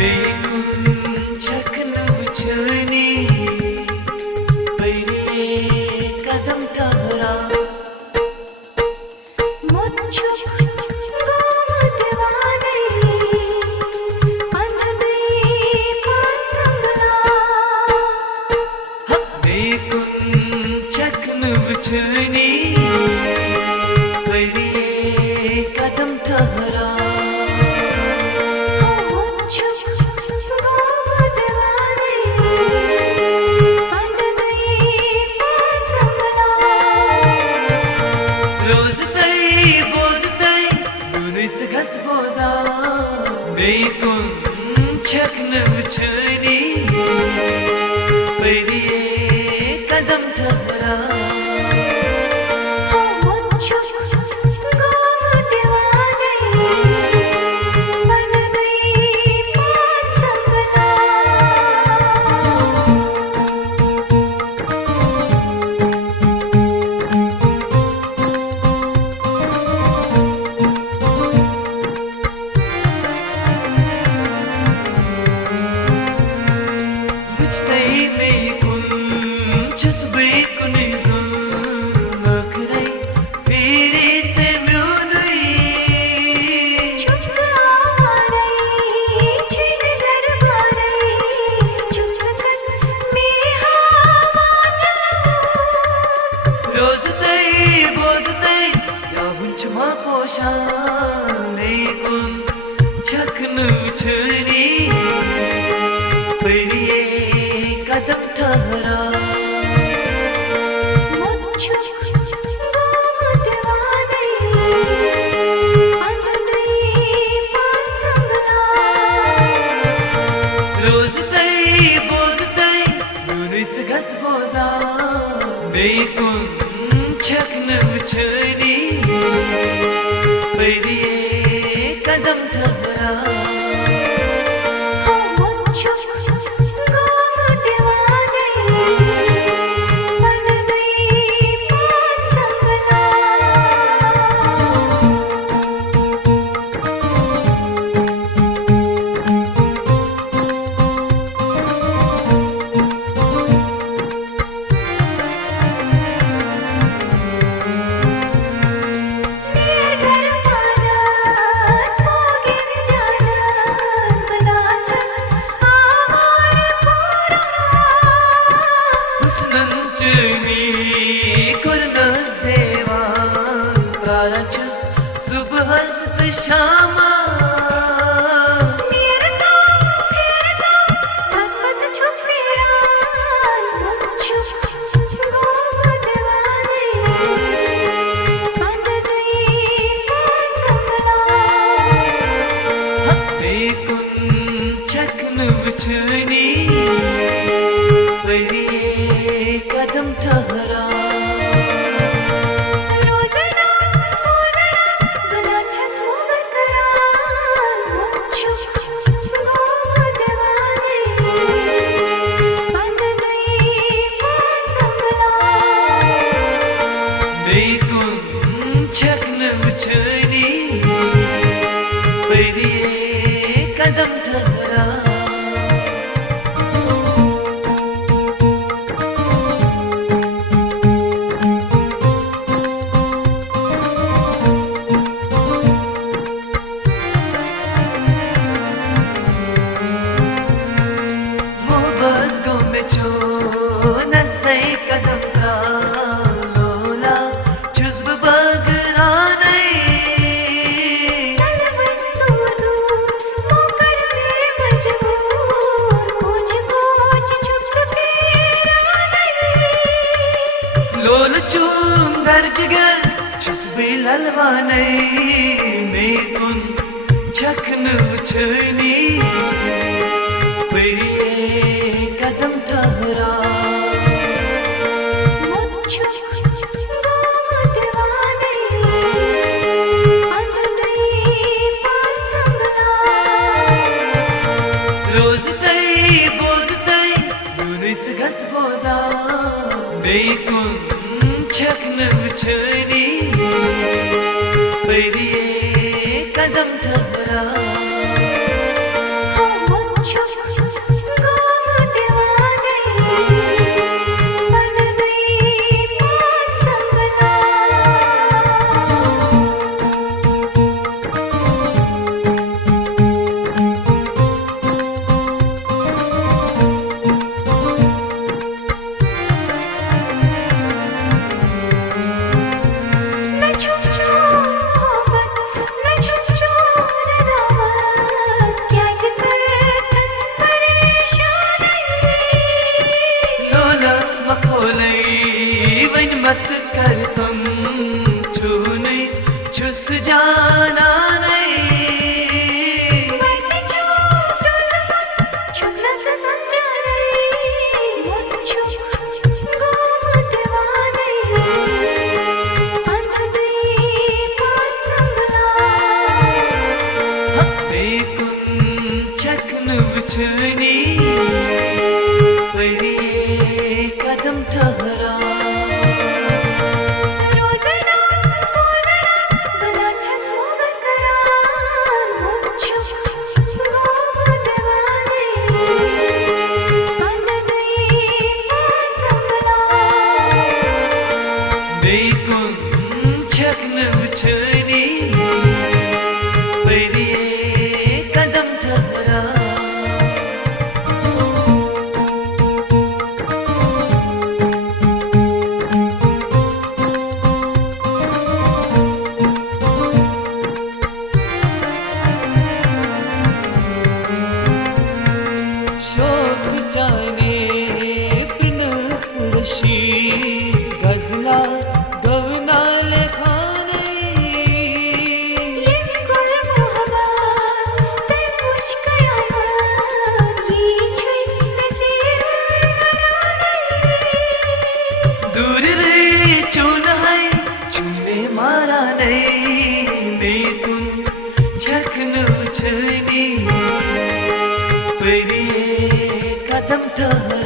बेकुन छकन छनी बैरे कदम ठहरा मुझको दीवाने अनबे पासंगला बेकुन छकन छनी बैरे कदम ठहरा बेकुन छकन छनी बैरे कदम ठहरा बेकुन छकन छनी बैरे कदम ठहरा बेकुन छकन छनी बैरे कदम ठहरा शामा बेकुन छकन छनी बैरे कदम ठहरा बेकुन छकन छनी बैरे कदम ठहरा मोहब्बत को में जो नस्ते कदम का लोला जुज्ब बगराने लोल चूम घर जिगर जुज्बे ललवाने बेकुन छकन छनी बैरे कदम ठहरा बेकुन छकन छनी बैरे कदम ठहरा छुनी परिये कदम ठहरा रोज़ना रोज़ना बनाचा सोबत करा मुझो घूम दीवाने मन गई पान संभला देखूं छकन छुनी परिये कदम ठहरा शोक जाने प्रिनस रशी गजला गवना लेखाने ये गुल मोहब्बत ते मुझ कयामत ये छुई नसीब बनाने दूर रे चून है चूने मारा नहीं मैं तुम झकन छुनी परिये कदम ठहरा